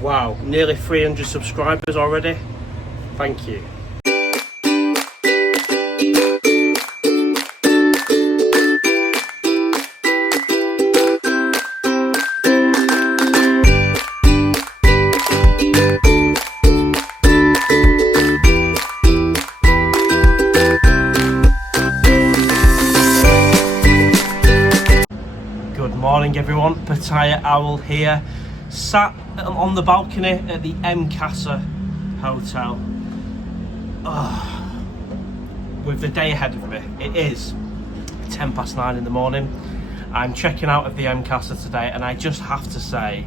Wow, nearly 300 subscribers already. Thank you. Good morning everyone, Pattaya Owl here, sat on the balcony at the M Casa Hotel. With the day ahead of me. It is 9:10 in the morning. I'm checking out of the M Casa today, and I just have to say,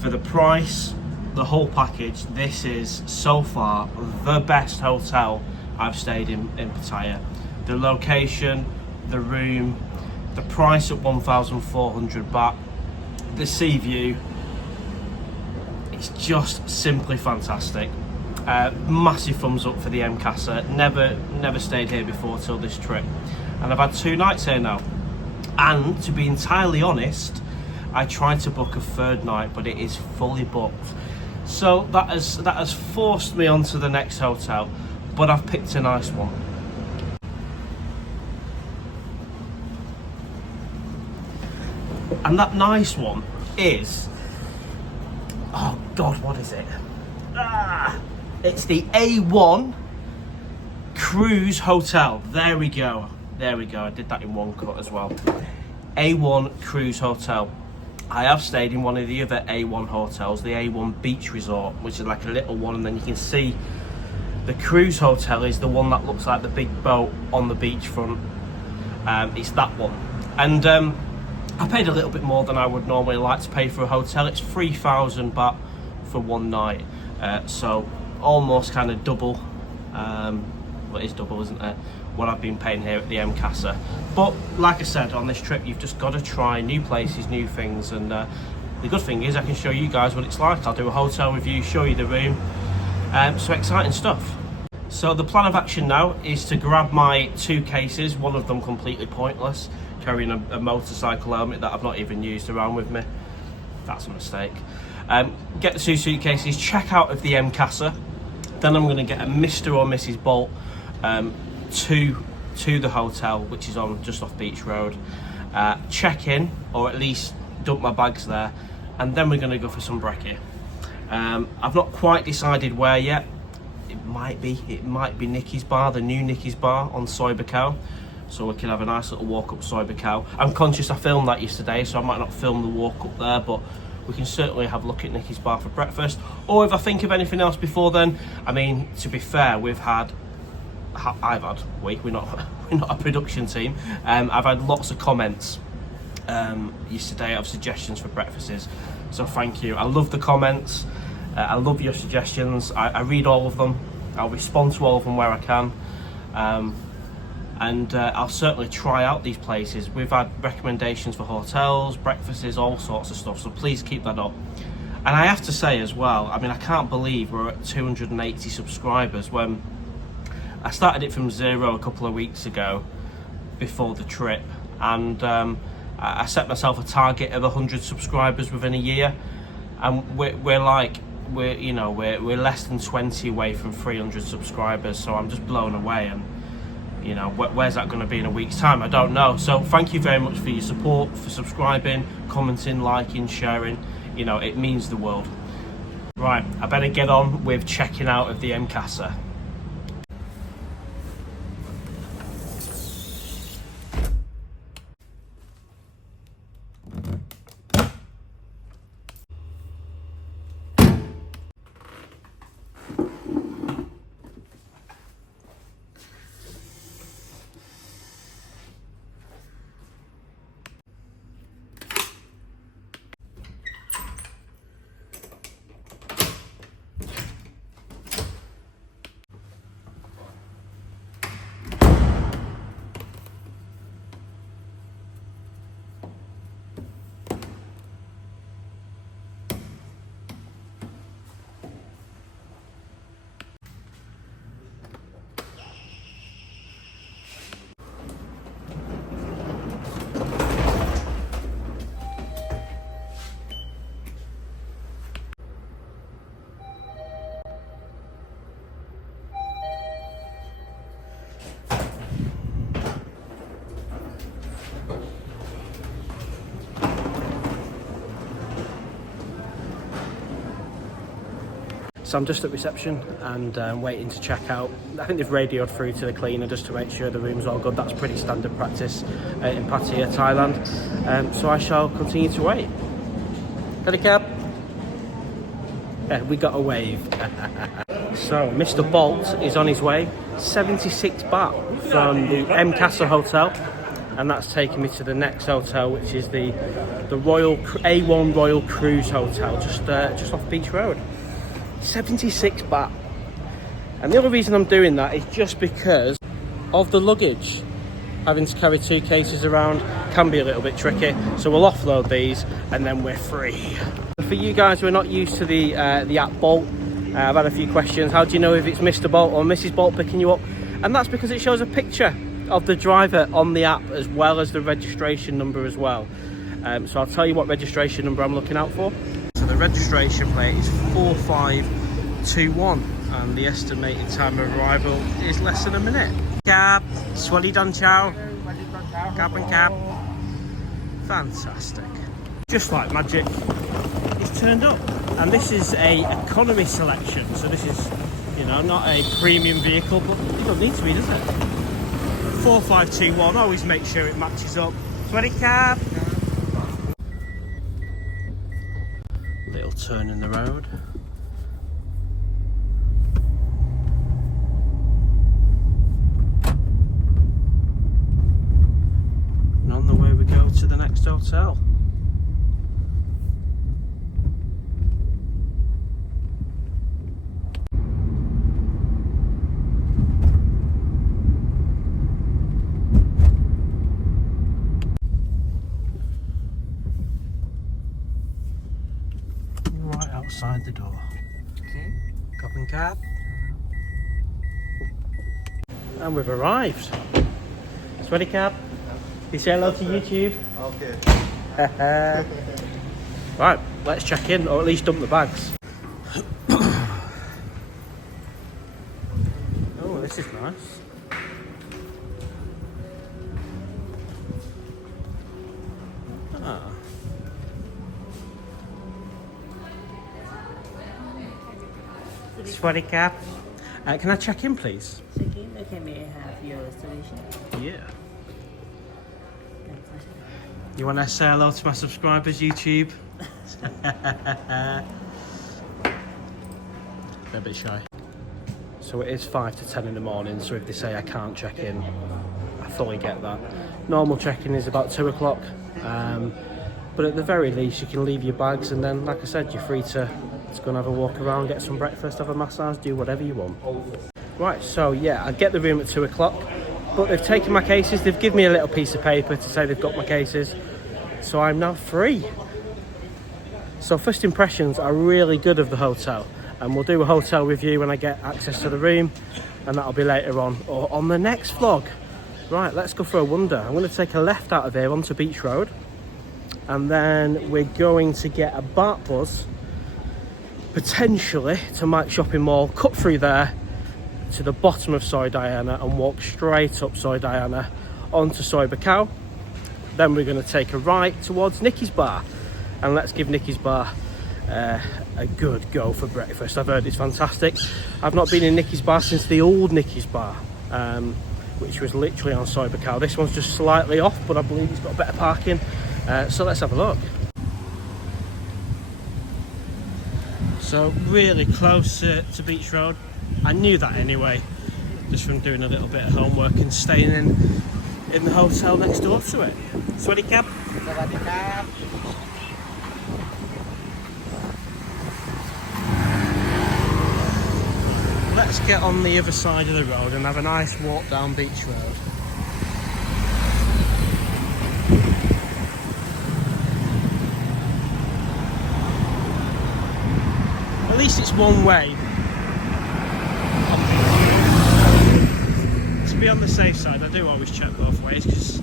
for the price, the whole package, this is so far the best hotel I've stayed in Pattaya. The location, the room, the price at 1,400 baht, the sea view, it's just simply fantastic. Massive thumbs up for the M Casa. Never stayed here before till this trip, and I've had 2 nights here now. And to be entirely honest, I tried to book a 3rd night, but it is fully booked. So that has forced me onto the next hotel, but I've picked a nice one. And that nice one is, oh God, what is it? It's the A1 Cruise Hotel. There we go. I did that in one cut as well. A1 Cruise Hotel. I have stayed in one of the other A1 hotels, the A1 Beach Resort, which is like a little one, and then you can see the Cruise Hotel is the one that looks like the big boat on the beachfront. It's that one. And I paid a little bit more than I would normally like to pay for a hotel. It's 3,000 baht for 1 night. So almost kind of double. Well, it is double, isn't it? What I've been paying here at the M Casa. But like I said, on this trip, you've just got to try new places, new things. And the good thing is I can show you guys what it's like. I'll do a hotel review, show you the room. So exciting stuff. So the plan of action now is to grab my 2 cases, one of them completely pointless, carrying a motorcycle helmet that I've not even used around with me. That's a mistake. Get the 2 suitcases, check out of the M Casa. Then I'm going to get a Mr. or Mrs. Bolt to the hotel, which is on just off Beach Road. Check in, or at least dump my bags there, and then we're going to go for some brekkie. I've not quite decided where yet. It might be Nicky's bar, the new Nicky's bar on Soy Bacau. So we can have a nice little walk up Soy Bacau. I'm conscious I filmed that yesterday, so I might not film the walk up there, but we can certainly have a look at Nicky's bar for breakfast. Or if I think of anything else before then, I mean, to be fair, we're not a production team. I've had lots of comments yesterday of suggestions for breakfasts, so thank you. I love the comments. I love your suggestions. I read all of them. I'll respond to all of them where I can. And I'll certainly try out these places. We've had recommendations for hotels, breakfasts, all sorts of stuff, so please keep that up. And I have to say as well, I mean, I can't believe we're at 280 subscribers when I started it from 0 a couple of weeks ago before the trip, and I set myself a target of 100 subscribers within a year, and we're less than 20 away from 300 subscribers, so I'm just blown away. And you know, where's that going to be in a week's time? I don't know. So thank you very much for your support, for subscribing, commenting, liking, sharing. You know, it means the world. Right, I better get on with checking out of the M Casa. So I'm just at reception and waiting to check out. I think they've radioed through to the cleaner just to make sure the room's all good. That's pretty standard practice in Pattaya, Thailand. So I shall continue to wait. Helicab. Yeah, we got a wave. So Mr. Bolt is on his way. 76 baht from the M Castle Hotel, and that's taking me to the next hotel, which is the Royal A1 Royal Cruise Hotel, just off Beach Road. 76 baht. And the other reason I'm doing that is just because of the luggage. Having to carry 2 cases around can be a little bit tricky, so we'll offload these and then we're free. For you guys who are not used to the app Bolt, I've had a few questions. How do you know if it's Mr. Bolt or Mrs. Bolt picking you up? And that's because it shows a picture of the driver on the app as well as the registration number as well. So I'll tell you what registration number I'm looking out for. So the registration plate is 4521 and the estimated time of arrival is less than a minute. Cab, Swally Don Chow, cab and cab. Fantastic. Just like magic, it's turned up. And this is a economy selection, so this is, you know, not a premium vehicle, but it doesn't need to be, does it? 4521, always make sure it matches up. Swally cab. Little turn in the road. And on the way we go to the next hotel. Outside the door. Okay. Cop and cab. And we've arrived. Sweaty cab. You say hello to YouTube? Okay. Right, let's check in, or at least dump the bags. Oh, this is nice. Ah. Sweaty cap. Can I check in, please? Check in. Okay, may I have your reservation? Yeah. You want to say hello to my subscribers, YouTube? A bit shy. So it is 5 to 10 in the morning, so if they say I can't check in, I fully get that. Normal check-in is about 2 o'clock. But at the very least, you can leave your bags, and then, like I said, you're free to go and have a walk around, get some breakfast, have a massage, do whatever you want. Right, so yeah, I get the room at 2 o'clock, but they've taken my cases, they've given me a little piece of paper to say they've got my cases, so I'm now free. So first impressions are really good of the hotel, and we'll do a hotel review when I get access to the room, and that'll be later on, or on the next vlog. Right, let's go for a wander. I'm going to take a left out of here onto Beach Road, and then we're going to get a BART bus, potentially to Mike Shopping Mall, cut through there to the bottom of Soi Diana and walk straight up Soi Diana onto Soi Buakhao. Then we're going to take a right towards Nicky's bar, and let's give Nicky's bar a good go for breakfast. I've heard it's fantastic. I've not been in Nicky's bar since the old Nicky's bar, which was literally on Soi Buakhao. This one's just slightly off, but I believe it's got better parking, so let's have a look. So really close to Beach Road. I knew that anyway, just from doing a little bit of homework and staying in the hotel next door to it. Sweaty cab. Let's get on the other side of the road and have a nice walk down Beach Road. At least it's one way. To be on the safe side, I do always check both ways because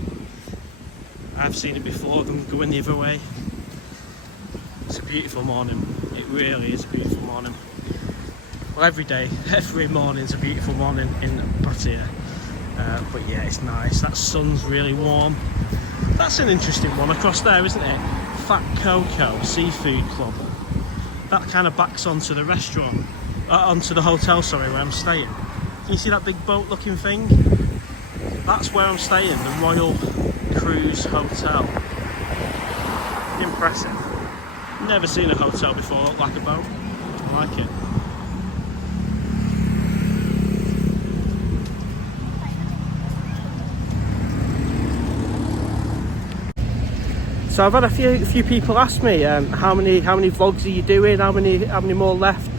I've seen it before, them going the other way. It's a beautiful morning. It really is a beautiful morning. Well, every morning's a beautiful morning in Pattaya. But yeah, it's nice. That sun's really warm. That's an interesting one across there, isn't it? Fat Coco Seafood Club. That kind of backs onto the restaurant. onto the hotel, sorry, where I'm staying. Can you see that big boat looking thing? That's where I'm staying, the Royal Cruise Hotel. Impressive. Never seen a hotel before look like a boat. I like it. So I've had a few people ask me how many vlogs are you doing, how many more left.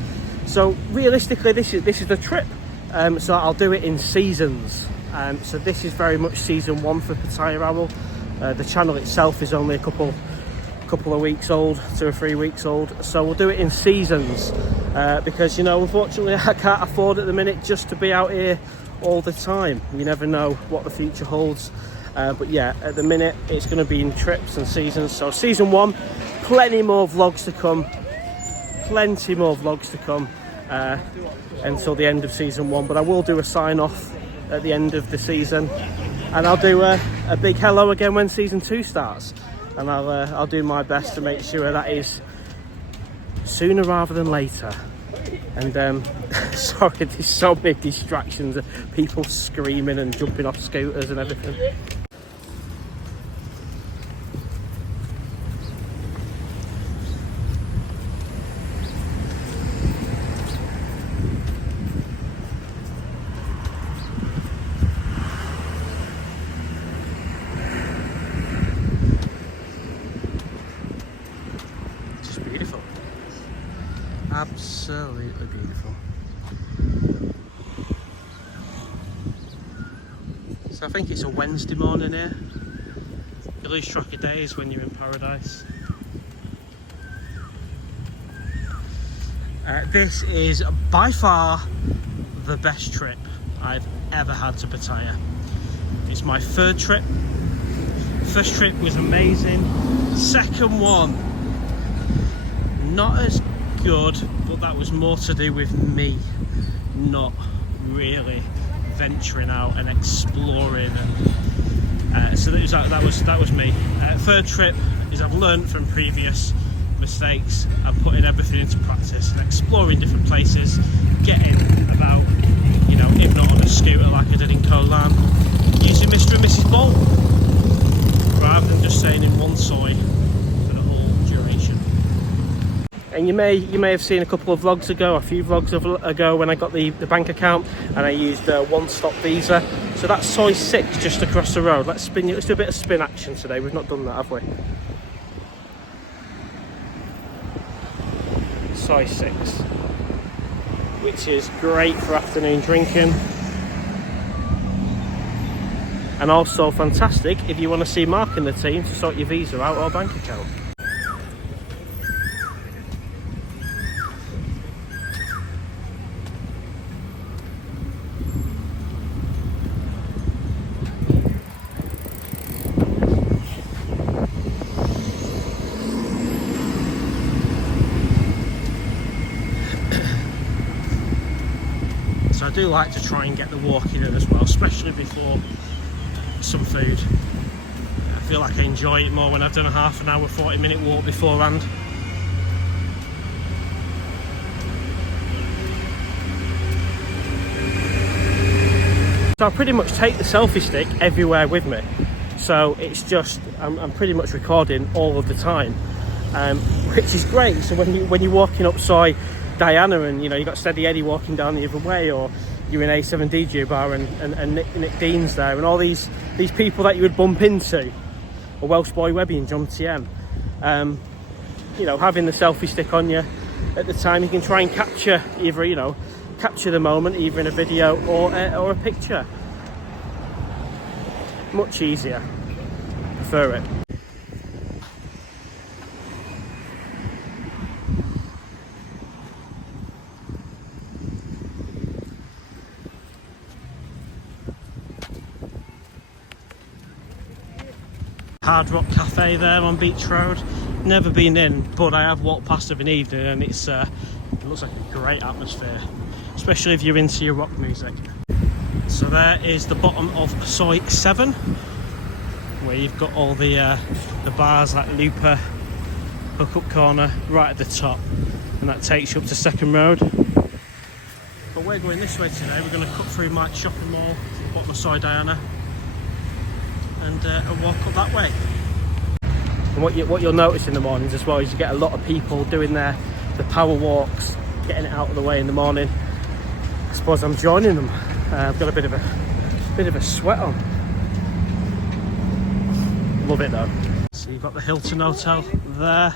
So realistically, this is the trip. So I'll do it in seasons. So this is very much season 1 for Pattaya Owl. The channel itself is only a couple of weeks old, 2 or 3 weeks old. So we'll do it in seasons because, you know, unfortunately I can't afford at the minute just to be out here all the time. You never know what the future holds. But yeah, at the minute it's going to be in trips and seasons. So season 1, plenty more vlogs to come. Plenty more vlogs to come until the end of season 1. But I will do a sign off at the end of the season, and I'll do a big hello again when season 2 starts. And I'll do my best to make sure that is sooner rather than later. And sorry, there's so many distractions, people screaming and jumping off scooters and everything. Absolutely beautiful. So I think it's a Wednesday morning here. You lose track of days when you're in paradise. This is by far the best trip I've ever had to Pattaya. It's my 3rd trip. First trip was amazing. Second one, not as good, but that was more to do with me not really venturing out and exploring, and so that was me. 3rd trip is I've learned from previous mistakes and putting everything into practice and exploring different places, getting about, you know, if not on a scooter like I did in Koh Lan, using Mr. and Mrs. Bolt rather than just staying in one soy for the whole duration. And you may have seen a couple of vlogs ago, a few vlogs ago, when I got the bank account and I used a one-stop visa. So that's Soy 6 just across the road. Let's do a bit of spin action today. We've not done that, have we? Soy 6, which is great for afternoon drinking. And also fantastic if you want to see Mark and the team to sort your visa out or bank account. So I do like to try and get the walking in as well, especially before some food. I feel like I enjoy it more when I've done a half an hour, 40-minute walk beforehand. So I pretty much take the selfie stick everywhere with me. So it's just, I'm pretty much recording all of the time, which is great. So when you're walking up Soy Diana and, you know, you've got Steady Eddie walking down the other way, or you're in A7 DJ bar and Nick Dean's there, and all these people that you would bump into, or Welsh Boy Webby and John TM, you know, having the selfie stick on you at the time, you can try and capture either, you know, capture the moment either in a video or a picture. Much easier. Prefer it. Hard Rock Cafe there on Beach Road. Never been in, but I have walked past of an evening, and it looks like a great atmosphere, especially if you're into your rock music. So there is the bottom of Soy 7, where you've got all the bars like Looper, Hookup Corner right at the top, and that takes you up to Second Road. But we're going this way today. We're going to cut through Mike's shopping mall, bottom of Soy Diana, and walk up that way. And what you'll notice in the mornings as well is you get a lot of people doing the power walks, getting it out of the way in the morning. I suppose I'm joining them. I've got a bit of a sweat on. Love it though. So you've got the Hilton Hotel there,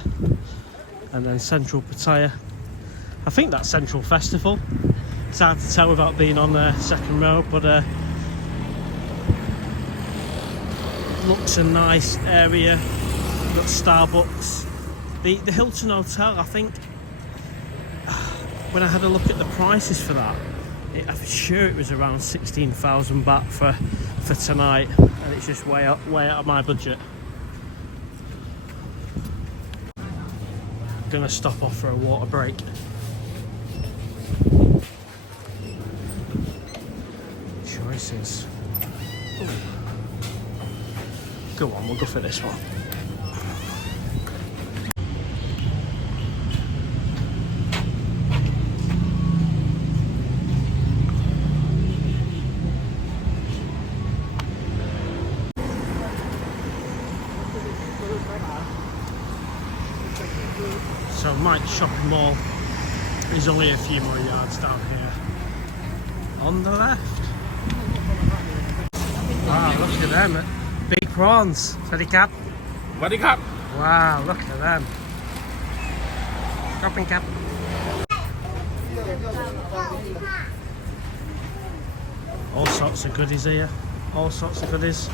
and then Central Pattaya. I think that's Central Festival. It's hard to tell without being on the second row, but looks a nice area. You've got Starbucks. The Hilton Hotel, I think, when I had a look at the prices for that, I'm sure it was around 16,000 baht for tonight, and it's just way out of my budget. I'm gonna stop off for a water break. Choices. Ooh. Go on, we'll go for this one. So Mike's shopping mall is only a few more yards down here. On the left. Wow, look at them. Big prawns. Swaddy cap. Swaddy cap. Wow, look at them. Shopping cap. All sorts of goodies here. All sorts of goodies.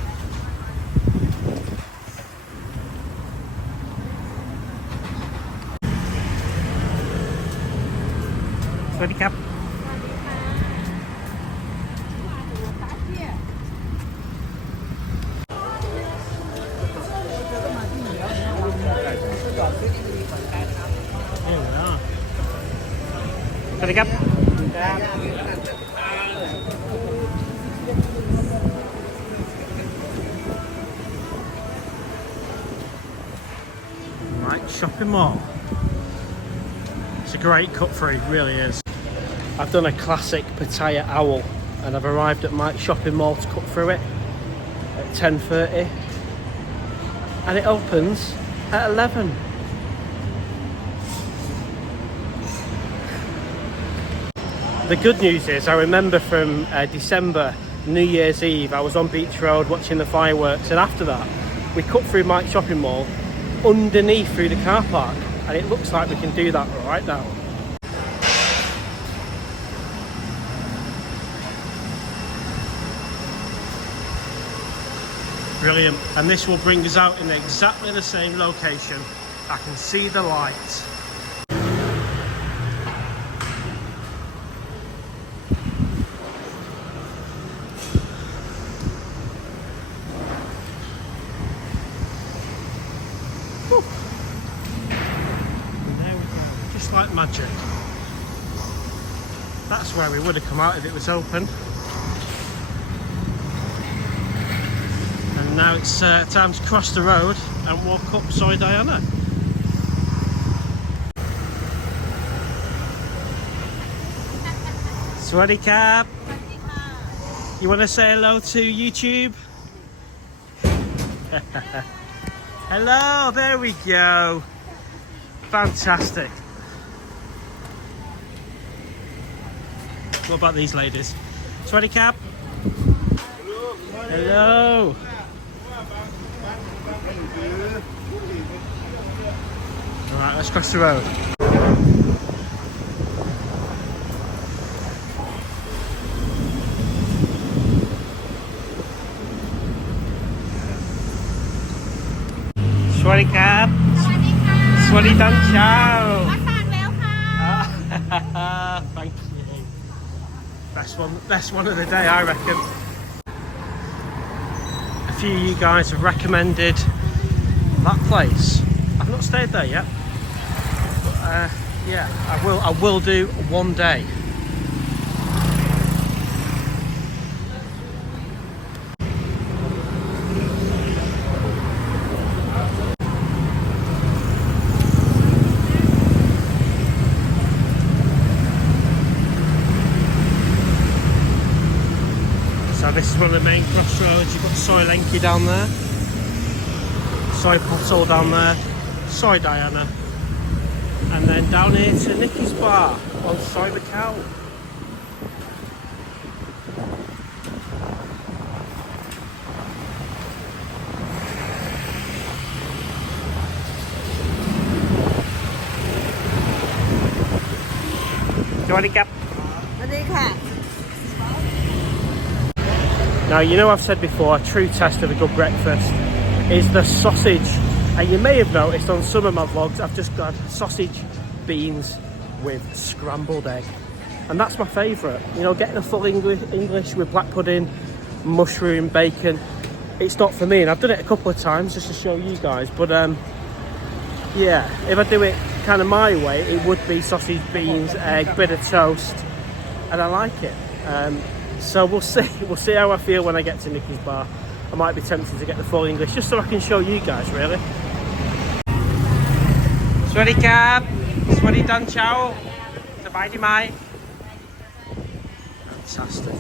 Swaddy cap. Here we are. Swaddy cap. Right, shopping mall. It's a great cut through, it really is. I've done a classic Pattaya owl, and I've arrived at Mike's shopping mall to cut through it at 10:30, and it opens at 11. The good news is I remember from December, New Year's Eve, I was on Beach Road watching the fireworks, and after that we cut through Mike's shopping mall underneath through the car park, and it looks like we can do that right now. Brilliant, and this will bring us out in exactly the same location. I can see the light. Whew. And there we go, just like magic. That's where we would have come out if it was open. Now it's time to cross the road and walk up Soy Diana. Swaddy cap. You want to say hello to YouTube? Hello, there we go. Fantastic. What about these ladies? Swaddy cap. Hello. Alright, let's cross the road. Swaddy cap. Swaddy dan chow. Thank you. Best one of the day, I reckon. A few of you guys have recommended that place. I've not stayed there yet, but yeah, I will do one day. this is one of the main crossroads. You've got Soy Lenki down there, Soy Pottle down there, Soy Diana, and then down here to Nicky's bar on Soy Macau. Now, you know I've said before, a true test of a good breakfast is the sausage. And you may have noticed on some of my vlogs, I've just got sausage, beans with scrambled egg. And that's my favourite. You know, getting a full English with black pudding, mushroom, bacon, it's not for me. And I've done it a couple of times just to show you guys. But yeah, if I do it kind of my way, it would be sausage, beans, egg, bit of toast. And I like it. So we'll see how I feel when I get to Nicky's bar. I might be tempted to get the full English just so I can show you guys, really. Swaddy Cab, Swaddy Dan Chow, Sabadi Mai. Fantastic.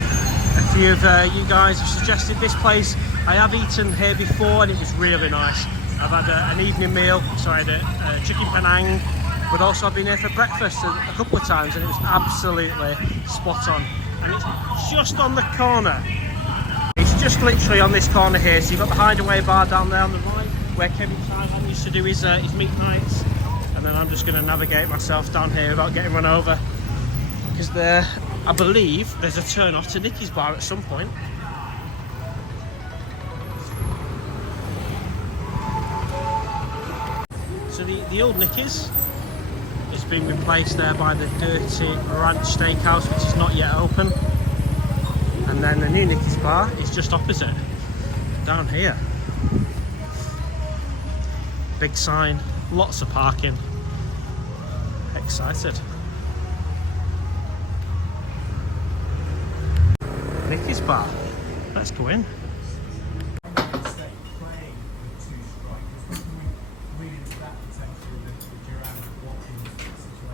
A few of you guys have suggested this place. I have eaten here before and it was really nice. I've had an evening meal, so I had a chicken Penang, but also I've been here for breakfast a couple of times and it was absolutely spot on. And it's just on the corner. It's just literally on this corner here. So you've got the Hideaway bar down there on the right, where Kevin Thailand used to do his meat nights. And then I'm just going to navigate myself down here without getting run over. Because there, I believe, there's a turn off to Nicky's bar at some point. So the old Nicky's has been replaced there by the Dirty Ranch Steakhouse, which is not yet open. And then the new Nicky's bar is just opposite, down here. Big sign, lots of parking. Excited. Nicky's bar, let's go in.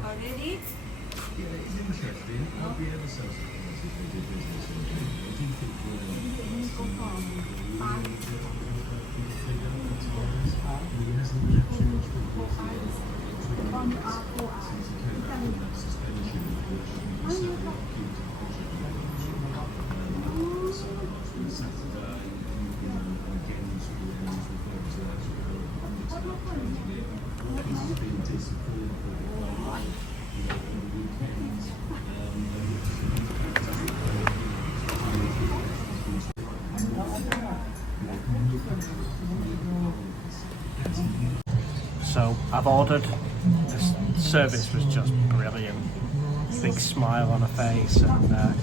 Already? So I've ordered. The service was just brilliant. Big smile on her face, and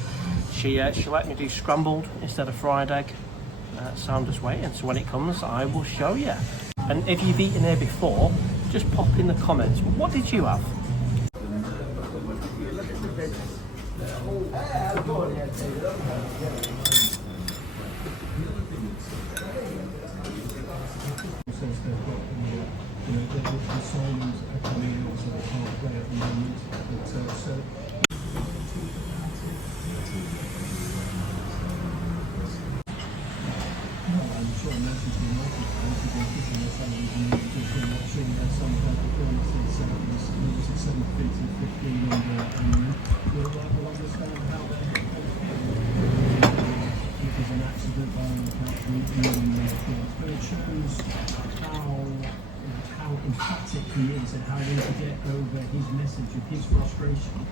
she let me do scrambled instead of fried egg. So I'm just waiting. So when it comes, I will show you. And if you've eaten here before, just pop in the comments. What did you have? How emphatic he is and how he can get over his message of his frustration.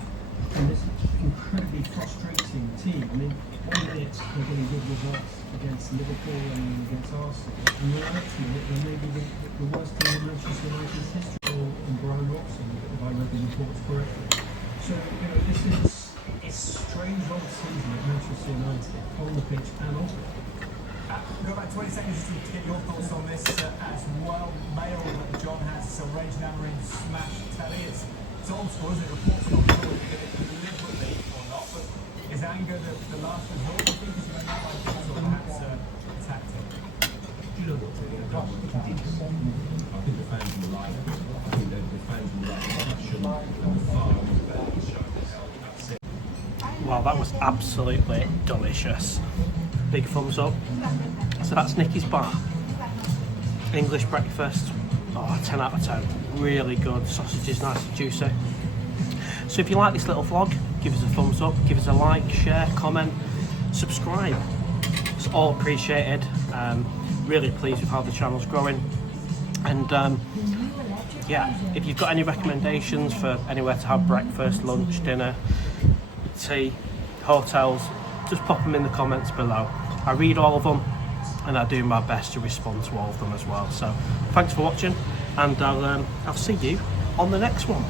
And this incredibly frustrating team. I mean, 1 minute they're getting good results against Liverpool and against Arsenal, and the next minute they're maybe the worst team in Manchester United's history, and Brian Robson, if I read the reports correctly. So, you know, this is a strange old season at Manchester United, on the pitch and off it. We've got about 20 seconds to get your thoughts on this as well. Mail that John has some Range Nammering smash telly. It's old school, isn't it? Reports not sure if you did it deliberately or not, but is anger the last resort? I think it's going out by digital, perhaps a tactic. Do you know what? I think the fans will like it. I think the fans will like the passion and the fire that he showed. That's it. Well, that was absolutely delicious. Big thumbs up. So that's Nicky's Bar. English breakfast. Oh, 10 out of 10. Really good. Sausage is nice and juicy. So if you like this little vlog, give us a thumbs up, give us a like, share, comment, subscribe. It's all appreciated. Really pleased with how the channel's growing. And yeah, if you've got any recommendations for anywhere to have breakfast, lunch, dinner, tea, hotels, just pop them in the comments below. I read all of them and I do my best to respond to all of them as well. So thanks for watching, and I'll see you on the next one.